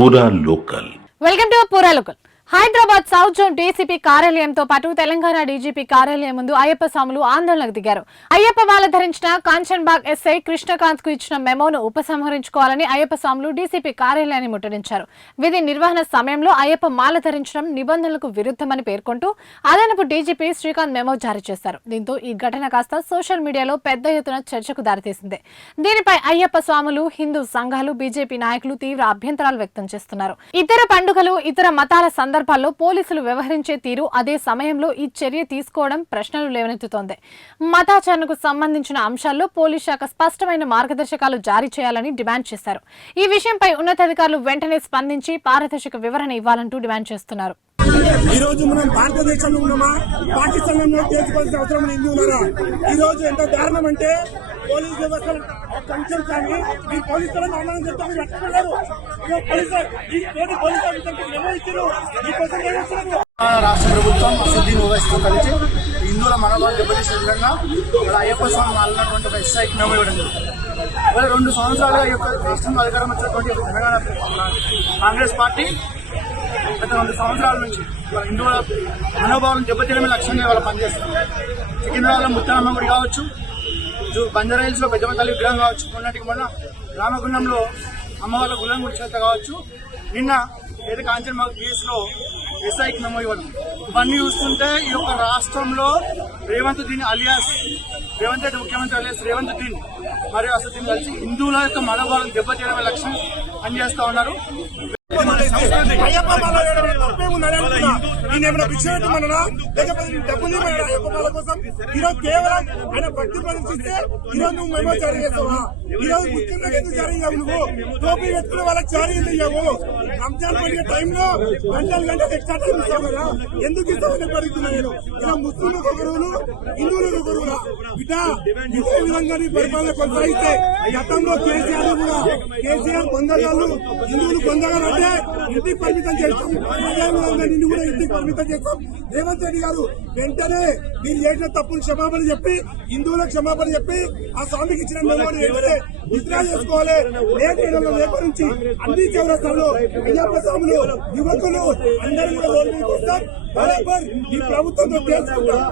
పూరా local. Welcome to పూరా local. Hyderabad south zone DCP కార్యాలయంతో పాటు తెలంగాణ డీజీపీ కార్యాలయం ముందు అయ్యప్ప స్వాములు ఆందోళనకు దిగారు. అయ్యప్ప మాల ధరించిన కాంచన్బాగ్ ఎస్ఐ కృష్ణకాంత్ కు ఇచ్చిన మెమోను ఉపసంహరించుకోవాలని అయ్యప్ప స్వాములు డీసీపీ కార్యాలయాన్ని ముట్టడించారు. విధి నిర్వహణ సమయంలో అయ్యప్ప మాల ధరించడం నిబంధనలకు విరుద్ధమని పేర్కొంటూ అదనపు డీజీపీ శ్రీకాంత్ మెమో జారీ చేశారు. దీంతో ఈ ఘటన కాస్త సోషల్ మీడియాలో పెద్ద ఎత్తున చర్చకు దారితీసింది. దీనిపై అయ్యప్ప స్వాములు, హిందూ సంఘాలు, బీజేపీ నాయకులు తీవ్ర అభ్యంతరాలు వ్యక్తం చేస్తున్నారు. ఇతర పండుగలు, ఇతర మతాల సందర్భాల్లో పోలీసులు వ్యవహరించే తీరు, అదే సమయంలో ఈ చర్య తీసుకోవడం ప్రశ్నలు లేవనెత్తుతోంది. మతాచరణకు సంబంధించిన అంశాల్లో పోలీస్ శాఖ స్పష్టమైన మార్గదర్శకాలు జారీ చేయాలని డిమాండ్ చేశారు. ఈ విషయంపై ఉన్నతాధికారులు వెంటనే స్పందించి పారదర్శక వివరణ ఇవ్వాలంటూ డిమాండ్ చేస్తున్నారు. ఈ రోజు మనం భారతదేశంలో ఉన్నామా, పాకిస్తాన్లో తెలుసుకోవాల్సిన అవసరం హిందువులారా. ఈ రోజు ఎంత దారుణం అంటే పోలీస్ వ్యవస్థ కంచెం కానీ మీ పోలీసులను అవమానం చెప్తే మీరు రక్షించలేరు. రాష్ట్ర ప్రభుత్వం అసదుద్దీన్ ఓవైసీతో కలిసి హిందువుల మనోభావాలు దెబ్బతీసే విధంగా అయ్యప్ప స్వామి మాలినటువంటి ఒక ఎస్ఐకి మెమో ఇవ్వడం జరుగుతుంది. 2 సంవత్సరాలుగా ఈ యొక్క రాష్ట్రంలో అధికారం వచ్చినటువంటి తెలంగాణ కాంగ్రెస్ పార్టీ గత 2 సంవత్సరాల నుంచి హిందువుల మనోభావాలను దెబ్బతీయడమే లక్ష్యంగా వాళ్ళు పనిచేస్తున్నారు. సికింద్రాబాద్లో ముత్తానమ్మ గుడి కావచ్చు, బంజారాహిల్స్ లో పెద్దమ్మ తల్లి విగ్రహం కావచ్చు, మొన్నటికి మొన్న రామగుండంలో అమ్మవార్ల గుళ్ళం గుడి చేత కావచ్చు, నిన్న ఏదో కాంచన్బాగ్ కేసులో ఎస్ఐకి మెమో ఇవ్వడం, ఇవన్నీ చూస్తుంటే ఈ యొక్క రాష్ట్రంలో రేవంత్ రెడ్డి ముఖ్యమంత్రి అలియాస్ రేవంత్ రెడ్డి మరియు అసదుద్దీన్ కలిసి హిందువుల యొక్క మనోభావాలను దెబ్బతీయడమే లక్ష్యం పనిచేస్తా ఉన్నారు. అయ్యప్ప మాల నేనేమైనా భిక్ష పెట్టమన్నా లేకపోతే డబ్బులు అయ్యప్ప మాల కోసం ఈరోజు కేవలం ఆయన భక్తి ప్రదర్శిస్తే ఈరోజు నువ్వు మెమో జారీ చేస్తావా? ఈరోజు ముఖ్యంగా ఎందుకు జారీ అయ్యావు? నువ్వు టోపీ పెట్టుకుని వాళ్ళకి జారీ అయ్యావు. రంజాన్ పండుగ టైంలో గంటలు ఎక్స్ట్రా టైం ఇస్తావు కదా, ఎందుకు ఇస్తామని అడుగుతున్నా నేను. ఇలా ముస్లింలకు ఒక రోజు, హిందువులకు ఒక రోజులా బిడ్డ ఇదే విధంగా నీ పరిపాలన కొనసాగిస్తే గతంలో కేసీఆర్ పొందగాళ్ళు, హిందువులు పొందగాలు అంటే ఇంటికి పరిమితం చేస్తాం. అదే విధంగా నిన్ను కూడా ఇంటికి పరిమితం చేస్తాం. రేవంత్ రెడ్డి గారు వెంటనే మీరు చేసిన తప్పులు క్షమాపణ చెప్పి, హిందువులకు క్షమాపణ చెప్పి ఆ స్వామికి ఇచ్చిన మెమోని వెంటనే విత్డ్రా చేసుకోవాలి. రేపు నుంచి అన్ని చౌరస్తాల్లో అయ్యప్ప స్వాములు, యువకులు అందరూ కూడా రోడ్డు మీద వస్తాం. బరాబర్ ఈ ప్రభుత్వంతో చేసుకుంటాం.